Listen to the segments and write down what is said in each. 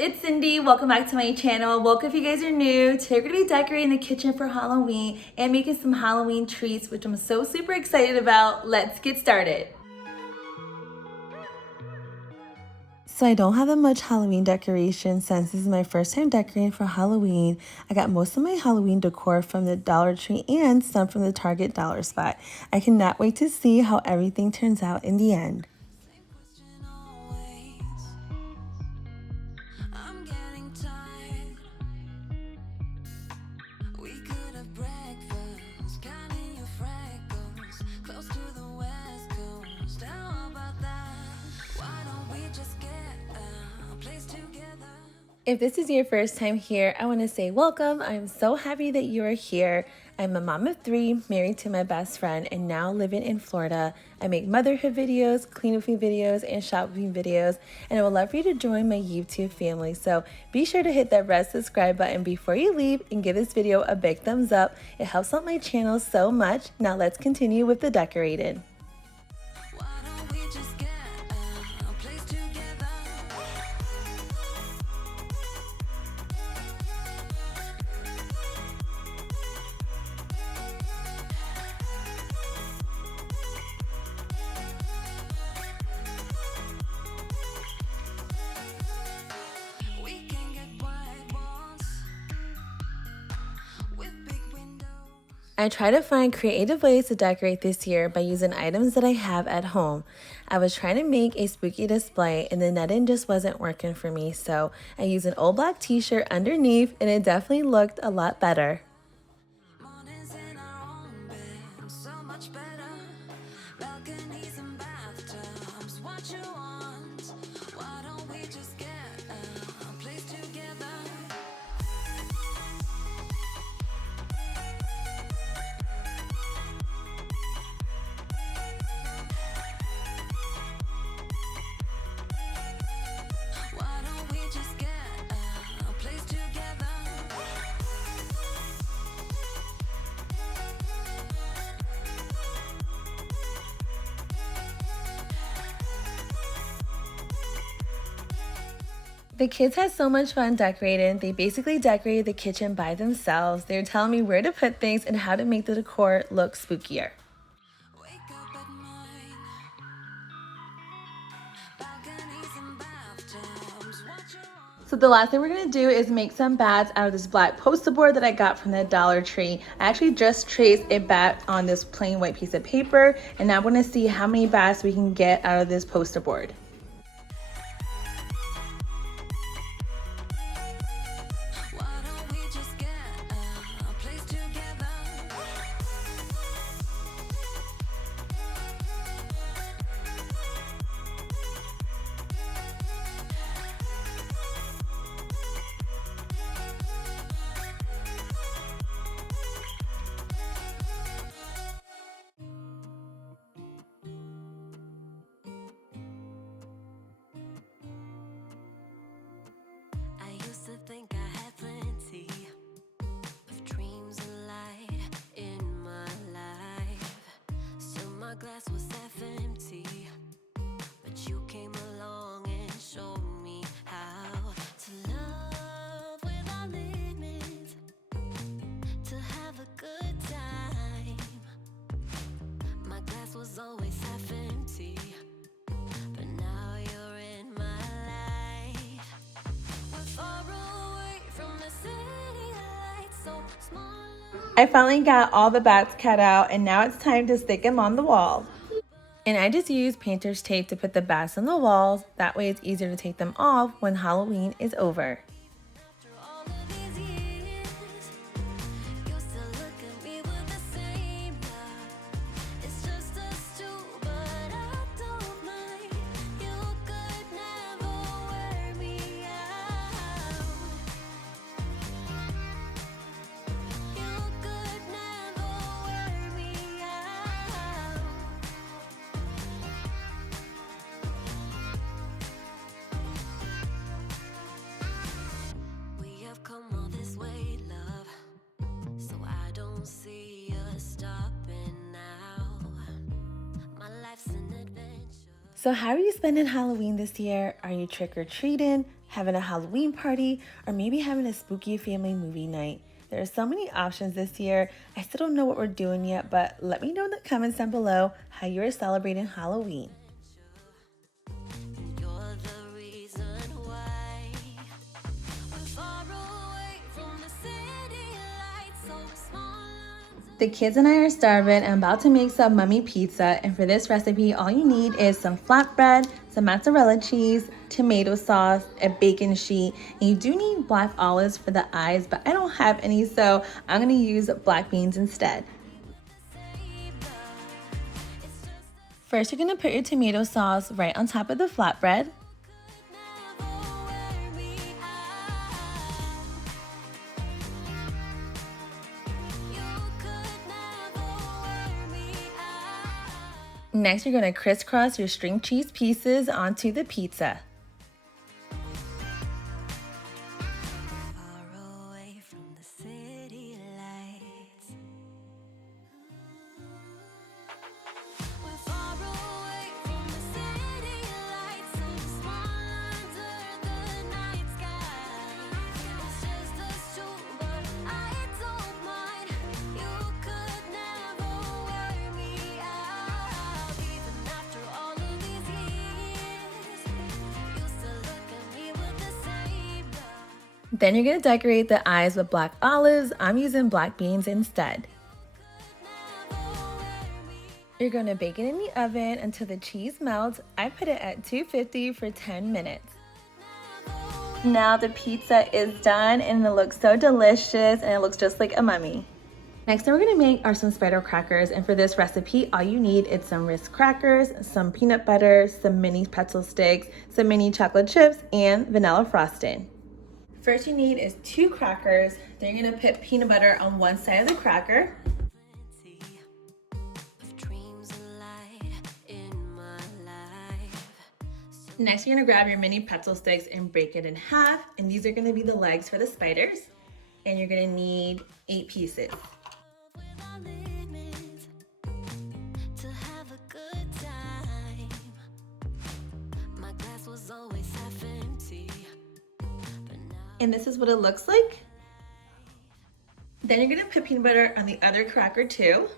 it's Cindy. Welcome back to my channel. Welcome if you guys are new. Today we're going to be decorating the kitchen for Halloween and making some Halloween treats, which I'm so super excited about. Let's get started. So I don't have that much Halloween decoration since this is my first time decorating for Halloween. I got most of my Halloween decor from the Dollar Tree and some from the Target dollar spot. I cannot wait to see how everything turns out in the end. If this is your first time here, I want to say welcome. I'm so happy that you are here. I'm a mom of 3, married to my best friend, and now living in Florida. I make motherhood videos, clean with me videos, and shop with me videos, and I would love for you to join my YouTube family. So be sure to hit that red subscribe button before you leave and give this video a big thumbs up. It helps out my channel so much. Now let's continue with the decorating. I try to find creative ways to decorate this year by using items that I have at home. I was trying to make a spooky display and the netting just wasn't working for me, so I used an old black t-shirt underneath and it definitely looked a lot better. The kids had so much fun decorating. They basically decorated the kitchen by themselves. They were telling me where to put things and how to make the decor look spookier. So the last thing we're going to do is make some bats out of this black poster board that I got from the Dollar Tree. I actually just traced a bat on this plain white piece of paper, and now I'm going to see how many bats we can get out of this poster board. Think I had plenty of dreams and light in my life, so my glass was half empty, but you came along and showed me how to love without limits, to have a good time. My glass was always half empty, but now you're in my life. We're far away from the city lights, so small. I finally got all the bats cut out, and now it's time to stick them on the wall. And I just use painter's tape to put the bats on the walls. That way it's easier to take them off when Halloween is over. So how are you spending Halloween this year? Are you trick-or-treating? having a Halloween party, or maybe having a spooky family movie night. There are so many options this year. I still don't know what we're doing yet, but let me know in the comments down below how you are celebrating Halloween. You're the reason why we're far away from the city lights, so small. The kids and I are starving. I'm about to make some mummy pizza, and for this recipe, all you need is some flatbread, some mozzarella cheese, tomato sauce, a bacon sheet, and you do need black olives for the eyes, but I don't have any, so I'm gonna use black beans instead. First, you're gonna put your tomato sauce right on top of the flatbread. Next, you're going to crisscross your string cheese pieces onto the pizza. Far away from the city lights. We're far away from the city lights, so small under the night sky. It's just us two, but I don't mind. You could never wear me out, even after all of these years. You still look at me with the same love. Then you're going to decorate the eyes with black olives. I'm using black beans instead. You're going to bake it in the oven until the cheese melts. I put it at 250 for 10 minutes. Now the pizza is done and it looks so delicious and it looks just like a mummy. Next thing we're going to make are some spider crackers, and for this recipe all you need is some Ritz crackers, some peanut butter, some mini pretzel sticks, some mini chocolate chips, and vanilla frosting. First you need is 2 crackers. Then you're going to put peanut butter on one side of the cracker. Next, you're gonna grab your mini pretzel sticks and break it in half. And these are gonna be the legs for the spiders. And you're gonna need 8 pieces. And this is what it looks like. Then you're gonna put peanut butter on the other cracker too.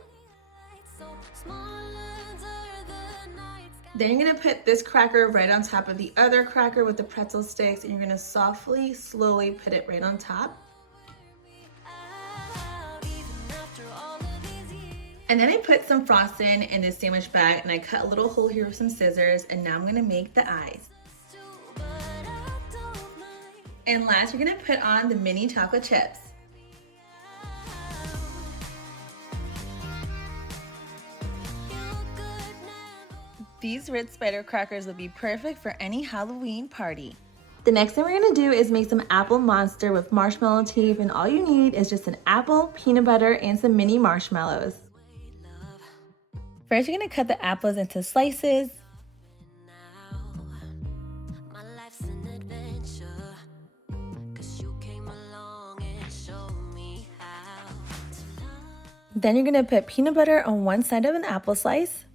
Then you're gonna put this cracker right on top of the other cracker with the pretzel sticks, and you're gonna softly, slowly put it right on top. And then I put some frosting in this sandwich bag, and I cut a little hole here with some scissors, and now I'm gonna make the eyes. And last, you're gonna put on the mini chocolate chips. These Ritz spider crackers would be perfect for any Halloween party. The next thing we're gonna do is make some apple monster with marshmallow tape, and all you need is just an apple, peanut butter, and some mini marshmallows. First, you're gonna cut the apples into slices. Then you're gonna put peanut butter on one side of an apple slice.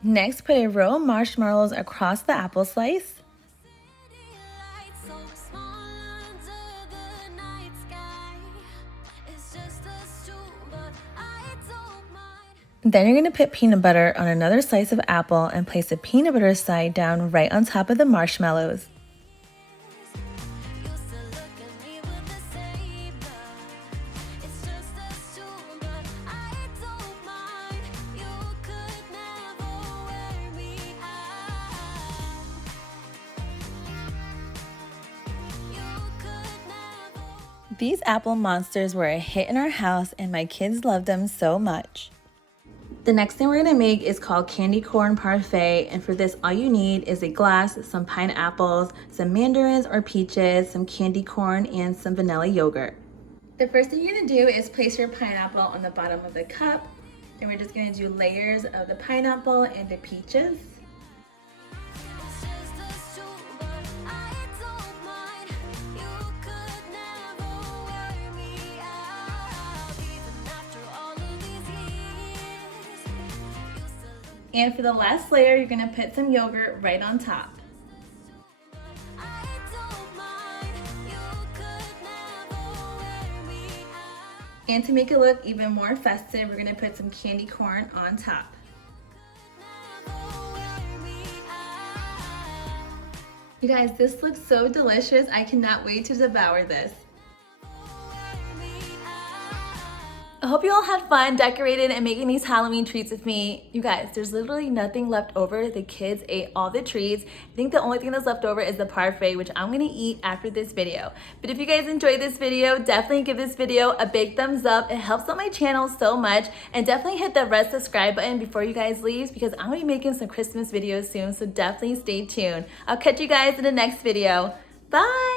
Next, put a row of marshmallows across the apple slice. Then you're going to put peanut butter on another slice of apple and place the peanut butter side down right on top of the marshmallows. These apple monsters were a hit in our house and my kids loved them so much. The next thing we're gonna make is called candy corn parfait, and for this all you need is a glass, some pineapples, some mandarins or peaches, some candy corn, and some vanilla yogurt. The first thing you're gonna do is place your pineapple on the bottom of the cup, and we're just gonna do layers of the pineapple and the peaches. And for the last layer, you're gonna put some yogurt right on top. I don't mind, you could never wear me out. And to make it look even more festive, we're gonna put some candy corn on top. Never wear me out. You guys, this looks so delicious. I cannot wait to devour this. Wear me out. I hope you all had fun decorating and making these Halloween treats with me. You guys, there's literally nothing left over. The kids ate all the treats. I think the only thing that's left over is the parfait, which I'm gonna eat after this video. But if you guys enjoyed this video, definitely give this video a big thumbs up. It helps out my channel so much. And definitely hit that red subscribe button before you guys leave, because I'm gonna be making some Christmas videos soon, so definitely stay tuned. I'll catch you guys in the next video. Bye!